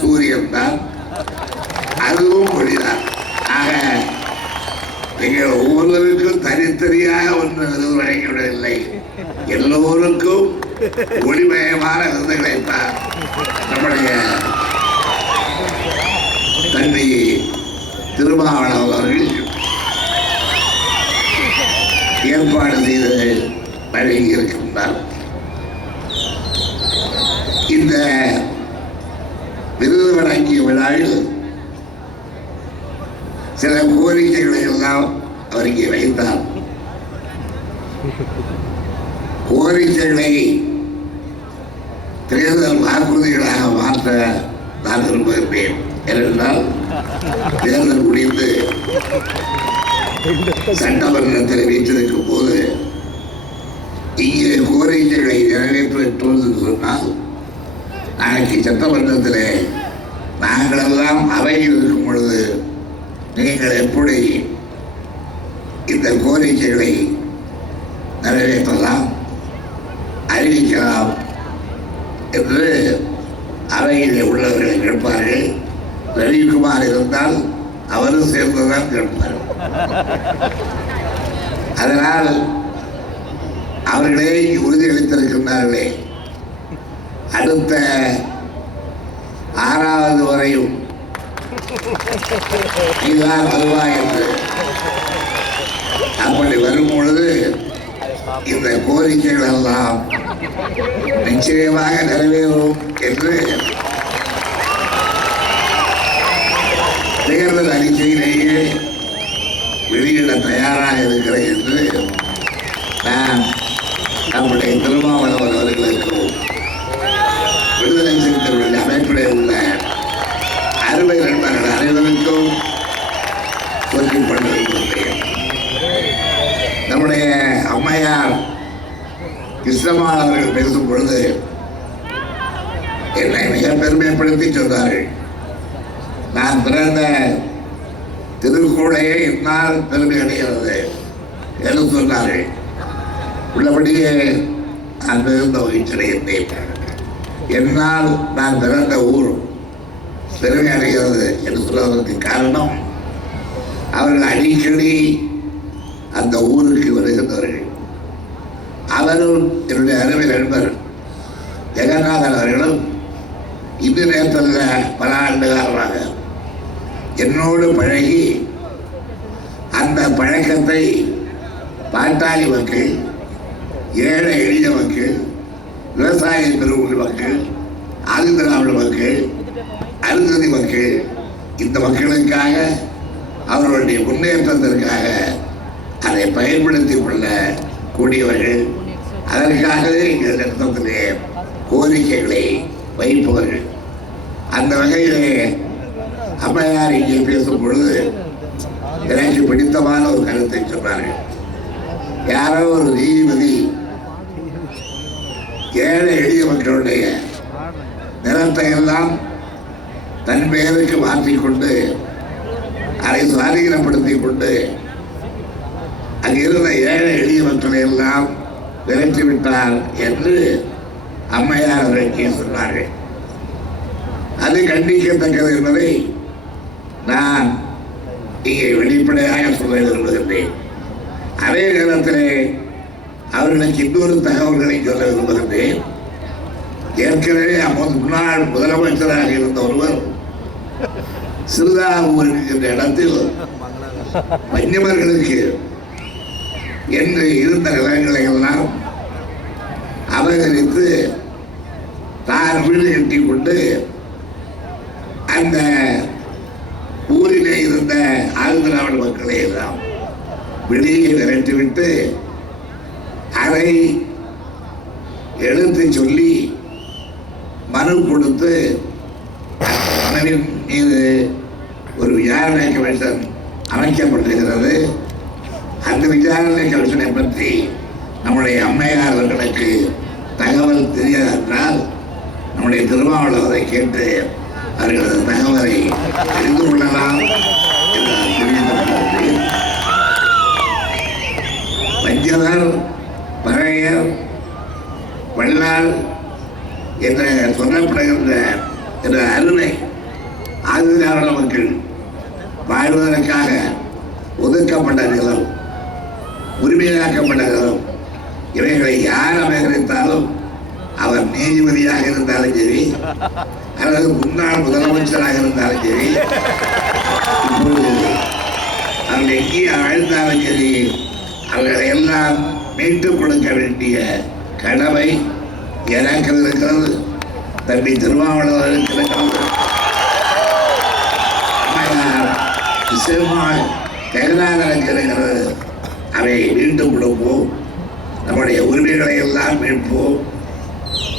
சூரியன் தான், அதுவும் ஒளிதான். ஆக எங்கள் ஒவ்வொருவருக்கும் தனித்தனியாக ஒன்று வழங்கிவிடவில்லை, எல்லோருக்கும் ஒளிமயமான விருதுகளைத்தான் நம்முடைய தந்தை திருமாவளவன் அவர்கள் ஏற்பாடு செய்து வழங்கி இருக்கின்றார். இந்த விருது வழங்கிய விழாவில் சில கோரிக்கைகளை எல்லாம் அவர் இங்கே வைத்தார். கோரிக்கைகளை தேர்தல் வாக்குறுதிகளாக மாற்ற நான் விரும்புகிறேன். ஏனென்றால் தேர்தல் முடிந்து சட்டமன்றத்தில் வீட்டிருக்கும் போது இங்கே கோரிக்கைகளை நிறைவேற்றுவது சொன்னால் நாளைக்கு சட்டமன்றத்தில் நாங்களெல்லாம் அவையில் இருக்கும் பொழுது நீங்கள் எப்படி இந்த கோரிக்கைகளை நிறைவேற்றலாம், அறிவிக்கலாம் என்று அவையில் உள்ளவர்களை கேட்பார்கள். ரவிக்குமார் இருந்தால் அவரும் சேர்ந்துதான் கேட்பார்கள். அதனால் அவர்களே உறுதியளித்திருக்கின்றார்களே, அடுத்த 6வது வரையும் இதுதான் வருவாய் என்று. அப்படி வரும் பொழுது இந்த கோரிக்கைகள் எல்லாம் நிச்சயமாக நிறைவேறும் என்று தேர்தல் அறிக்கையிலேயே வெளியிட தயாராக இருக்கிறேன் என்று நான் நம்முடைய திருமாவளவன் அவர்களுக்கும் விடுதலை சிறுத்தைகள் அமைப்பிலே உள்ள அறுவை நண்பர்கள் அனைவருக்கும் சொல்லி கொண்டிருக்கின்றேன். நம்முடைய அம்மையார் கிருஷ்ணம்மாள் அவர்கள் பேசும் பொழுது என்னை மிக பெருமைப்படுத்தி சொன்னார்கள். நான் பிறந்த திருக்கூடையே என்னால் பெருமை அடைகிறது என்று சொன்னார்கள். உள்ளபடியே நான் மிகுந்த மகிழ்ச்சியடைகின்றேன். என்னால் நான் பிறந்த ஊர் பெருமை அடைகிறது என்று சொல்வதற்கு காரணம், அவர்கள் அடிக்கடி அந்த ஊருக்கு வருகின்றவர்கள். அவரும் என்னுடைய அருமை நண்பர் ஜெகநாதன் அவர்களும் இந்த நேரத்தில் பல ஆண்டு காலமாக என்னோடு பழகி அந்த பழக்கத்தை பாட்டாளி மக்கள், ஏழை எளிய மக்கள், விவசாய பெருங்குடி மக்கள், ஆதிதிராவிட மக்கள், அருந்ததி மக்கள், இந்த மக்களுக்காக அவர்களுடைய முன்னேற்றத்திற்காக அதை பயன்படுத்திக் கொள்ள கூடியவர்கள். அதற்காகவே எங்கள் நிறுத்தத்திலே கோரிக்கைகளை வைப்பவர்கள். அந்த வகையிலே அம்மையார் இங்கே பேசும் பொழுது எனக்கு பிடித்தமான ஒரு கருத்தை சொன்னார்கள். யாரோ ஒரு நீதிபதி ஏழை எளிய மக்களுடைய நிலத்தை எல்லாம் தன் பெயருக்கு மாற்றிக்கொண்டு அதை சுவாதீனப்படுத்திக் கொண்டு அங்கிருந்த ஏழை எளிய மக்களை எல்லாம் விரட்டிவிட்டார் என்று அம்மையார் அவர்கள் சொன்னார்கள். அது கண்டிக்கத்தக்கது என்பதை நான் இங்கே வெளிப்படையாக சொல்ல விரும்புகின்றேன். அதே நேரத்திலே அவர்களுக்கு இன்னொரு தகவல்களை சொல்ல விரும்புகின்றேன். ஏற்கனவே முன்னாள் முதலமைச்சராக இருந்த ஒருவர் சிறுதாவூர் என்ற இடத்தில் பஞ்சமர்களுக்கு என்று இருந்த நிலங்களை எல்லாம் அபகரித்து தான் வீடு கட்டி கொண்டு அந்த ஊரிலே இருந்த ஆந்திராவிட மக்களை எல்லாம் வெளியே விரட்டிவிட்டு அதை எடுத்து சொல்லி மனு கொடுத்து மனுவின் மீது ஒரு விசாரணை கமிஷன் அமைக்கப்பட்டிருக்கிறது. அந்த விசாரணை கமிஷனை பற்றி நம்முடைய அம்மையார் அவர்களுக்கு தகவல் தெரியாது என்றால் நம்முடைய திருமாவளவரை கேட்டு அவர்களது தகவலை தெரிந்து கொள்ளலாம் என்று தெரிவித்திருக்கிறது. பஞ்சவர், பறையர், வல்லால் என்று சொல்லப்படுகின்ற என்ற அருமை ஆதிதிராவிட மக்கள் வாழ்வதற்காக ஒதுக்கப்பட்ட நிலம், உரிமையாக்கப்பட்ட நிலம், இவைகளை யார் அபகரித்தாலும் அவர் நீதிபதியாக இருந்தாலும் சரி அல்லது முன்னாள் முதலமைச்சராக இருந்தாலும் சரி, இப்பொழுது அவர்கள் எங்கே ஆழ்ந்தாலும் சரி, அவர்களை எல்லாம் மீட்டுக் கொடுக்க வேண்டிய கடமை எனக்கு இருக்கிறது. தம்பி திருமாவளவருக்கு இருக்கிறது. தேவநாதனுக்கு இருக்கிறது. அவை மீண்டும் கொடுப்போம். நம்முடைய உரிமைகளை எல்லாம் மீட்போம்.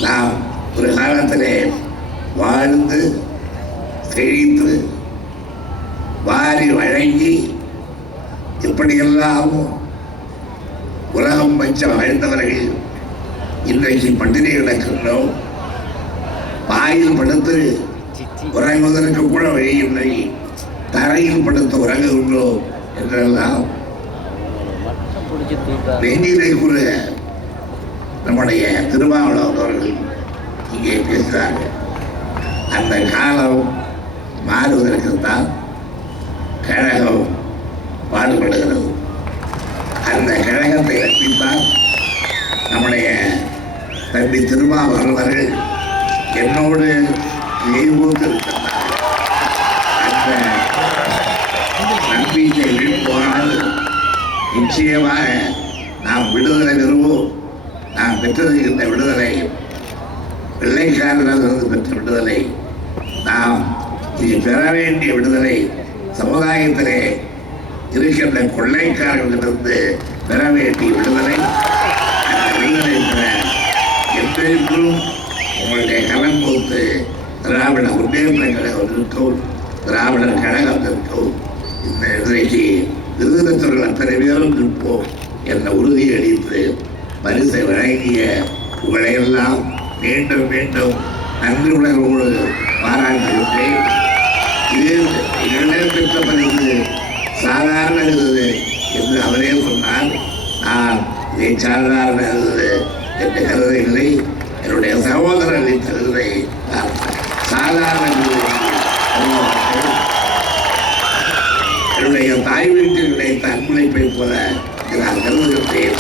நாம் ஒரு காலத்திலே வாழ்ந்து செழித்து வாரி வழங்கி இப்படியெல்லாம் உலகம் பஞ்சம் வாழ்ந்தவர்கள் இன்றைக்கு பட்டினி கிடக்கின்றோம். வாயில் படுத்து உறங்குவதற்கு கூட வழியில்லை, தரையில் படுத்து உறங்குகின்றோம் என்றெல்லாம் நெஞ்சிலே கூட நம்முடைய திருமாவளவன் அவர்கள் இங்கே பேசுகிறார்கள். அந்த காலம் மாறுவதற்குத்தான் கழகம் பாடுபடுகிறது. அந்த கழகத்தை ரசித்தான் நம்முடைய தம்பி திருமாவளவர்கள் என்னோடு ஈர்ப்போடு இருக்கின்றார். அந்த நம்பிக்கை போனால் நிச்சயமாக நாம் விடுதலை பெறுவோம். நாம் பெற்றது இந்த விடுதலை, வெள்ளைக்காரரிடமிருந்து பெற்ற விடுதலை, நாம் இது பெற வேண்டிய விடுதலை, சமுதாயத்திலே இருக்கின்ற கொள்ளைக்காரர்களிடமிருந்து பெற வேண்டிய விடுதலை. அந்த விடுதலை பெற என்றைக்கும் உங்களுடைய கலம் போத்து திராவிட முன்னேற்ற கழகம் இருக்கும், திராவிடர் கழகம் இருக்கும். இந்த இன்றைக்கு விருதுநத்தர்கள் அத்தனை பேரும் இருப்போம் என்ற உறுதியை அளித்து பரிசை வழங்கிய உங்களையெல்லாம் மீண்டும் மீண்டும் நன்றி உணர்வோடு பாராட்டுகின்றேன். இதில் பெற்ற பரிசு சாதாரண இருந்தது என்று அவரே சொன்னார். நான் இதை சாதாரண இருந்தது என்று கருதவில்லை. என்னுடைய சகோதரர்களின் கருதை நான் சாதாரண என்னுடைய தாய் வீட்டில் நினைத்த அன்பளிப்பை போல நான் கருதுகின்றேன்.